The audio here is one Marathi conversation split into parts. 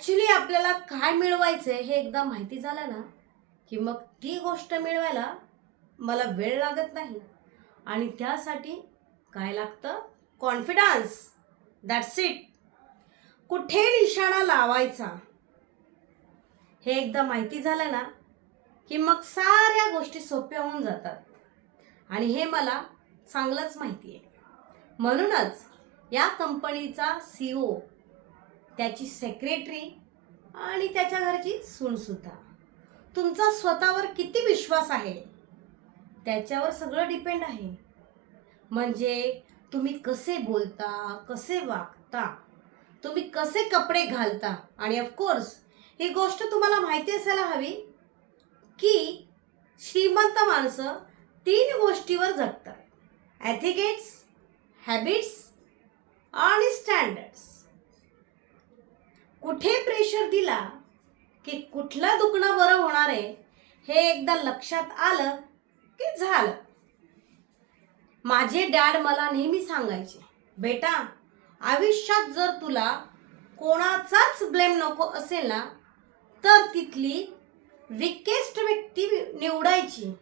ॲक्च्युली आपल्याला काय मिळवायचं हे एकदा माहिती झालं ना, की मग ती गोष्ट मिळवायला मला वेळ लागत नाही. आणि त्यासाठी काय लागतं? कॉन्फिडन्स. That's it. कुठे निशाणा लावायचा हे एकदा माहिती झालं ना, की मग साऱ्या गोष्टी सोप्या होऊन जातात. आणि हे मला चांगलंच माहिती आहे. म्हणूनच या कंपनीचा CEO, त्याची सेक्रेटरी आणि त्याच्या घरची सूनसुद्धा तुमचा स्वतःवर किती विश्वास आहे त्याच्यावर सगळं डिपेंड आहे. म्हणजे तुम्ही कसे बोलता, कसे वागता, तुम्ही कसे कपडे घालता, आणि ऑफकोर्स ही गोष्ट तुम्हाला माहिती असायला हवी की श्रीमंत माणसं 3 गोष्टीवर जगतात: एथिकेट्स, हॅबिट्स आणि स्टँडर्ड्स. कुठे प्रेशर दिला की कुठलं दुखणं बरं होणार आहे हे एकदा लक्षात आलं की झालं. माझे डॅड मला नेहमी सांगायचे, बेटा, आयुष्यात जर तुला कोणाचाच ब्लेम नको असेल ना, तर तिथली वीकेस्ट व्यक्ती निवडायची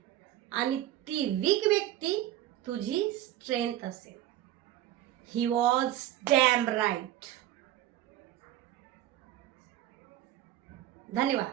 आणि ती वीक व्यक्ती तुझी स्ट्रेंथ असेल. He was damn right. धन्यवाद.